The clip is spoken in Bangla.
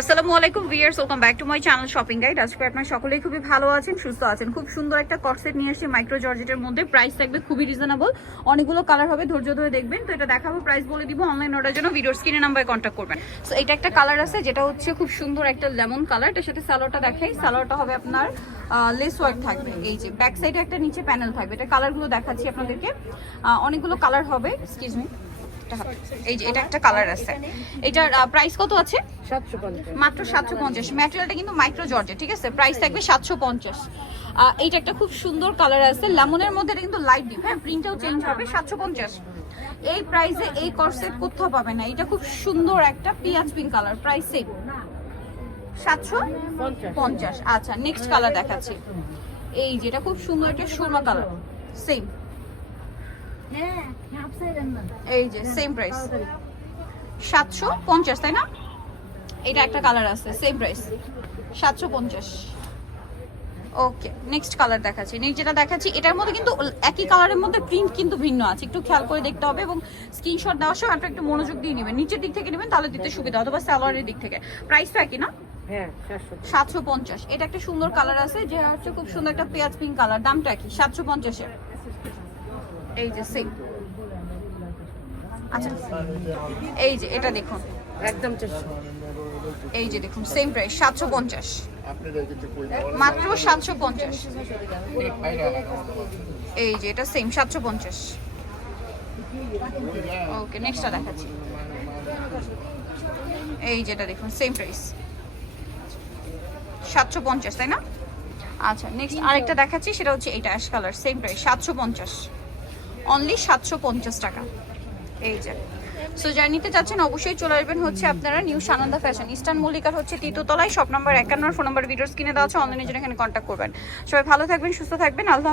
আসসালামু আলাইকুম viewers welcome back to channel shopping guide আজকে আপনার সকলেই খুবই ভালো আছেন, সুস্থ আছেন। খুব সুন্দর একটা কর্সেট নিয়ে এসেছি মাইক্রো জর্জেটের মধ্যে। প্রাইস থাকবে খুবই রিজনেবল অনেকগুলো কালার হবে, ধৈর্য ধরে দেখবেন। তো এটা দেখাবো প্রাইস বলে দিব অনলাইন অর্ডার জন্য ভিডিওর স্ক্রিনে নাম্বারে কন্ট্যাক্ট করবেন। সো এটা একটা কালার আছে, যেটা হচ্ছে খুব সুন্দর একটা লেমন কালার এটার সাথে সালোয়ারটা দেখাই। সালোয়ারটা হবে আপনার লেস ওয়ার্ক থাকবে। এই যে ব্যাক সাইডে একটা নিচে প্যানেল থাকবে। এটা কালারগুলো দেখাচ্ছি আপনাদেরকে। অনেকগুলো কালার হবে এক্সকিউজ এই যে এটা একটা কালার আছে। এটার প্রাইস কত আছে? মাত্র সাতশো পঞ্চাশ। ম্যাটেরিয়ালটা কিন্তু মাইক্রো জর্জে ঠিক আছে? প্রাইস থাকবে সাতশো পঞ্চাশ। এইটা একটা খুব সুন্দর কালার আছে। লেমনের মধ্যে কিন্তু লাইট ডিপ হ্যাঁ প্রিন্টটাও চেঞ্জ হবে। সাতশো পঞ্চাশ। এই প্রাইসে এই কর্সেট কোথাও পাবে না। এটা খুব সুন্দর একটা পিঁয়াজ পিঙ্ক কালার প্রাইস সেম সাতশো পঞ্চাশ। আচ্ছা নেক্সট কালার দেখাচ্ছি। এই যেটা খুব সুন্দর একটা সুরমা কালার সেম এই যে সেম প্রাইস সাতশো পঞ্চাশ তাই না? এটা একটা কালার আছে সেম প্রাইস সাতশো পঞ্চাশ। ওকে নেক্সট কালার দেখাচ্ছি। নেক্সট যেটা দেখাচ্ছি এটার মধ্যে কিন্তু একই কালারের মধ্যে প্রিন্ট কিন্তু ভিন্ন আছে। একটু খেয়াল করে দেখতে হবে এবং স্ক্রিনশট দেওয়ার সময় আপনারা একটু মনোযোগ দিয়ে নেবেন। নিচের দিক থেকে নেবেন তাহলে দিতে সুবিধা অথবা সালোয়ারের দিক থেকে। প্রাইসটা একই না? হ্যাঁ সাতশো। সাতশো পঞ্চাশ। এটা একটা সুন্দর কালার আছে যে হচ্ছে খুব সুন্দর একটা পেঁয়াজ পিঙ্ক কালার দামটা কি সাতশো পঞ্চাশের। এই যে সেম আচ্ছা এই যে এটা দেখুন। একদম এই যে দেখুন সেম প্রাইস সাতশো পঞ্চাশ। মাত্র সাতশো পঞ্চাশ। এই যে এটা সেম সাতশো পঞ্চাশ। ওকে নেক্সটটা দেখাচ্ছি। এই যেটা দেখুন সেম প্রাইস সাতশো পঞ্চাশ তাই না? আচ্ছা নেক্সট আরেকটা দেখাচ্ছি সেটা হচ্ছে এটা অ্যাশ কালার সেম প্রাইস সাতশো পঞ্চাশ। অনলি সাতশো পঞ্চাশ টাকা। এই যে। সো যারা নিতে চাচ্ছেন অবশ্যই চলে আসবেন হচ্ছে আপনারা নিউ সানন্দা ফ্যাশন ইস্টার্ন মল্লিকার হচ্ছে তৃতীয়তলায় শপ নাম্বার একান্ন ফোন নাম্বার ভিডিওস কিনে দেওয়া আছে। অনলাইনে জন্য এখানে কন্ট্যাক্ট করবেন। সবাই ভালো থাকবেন, সুস্থ থাকবেন। আল্লাহ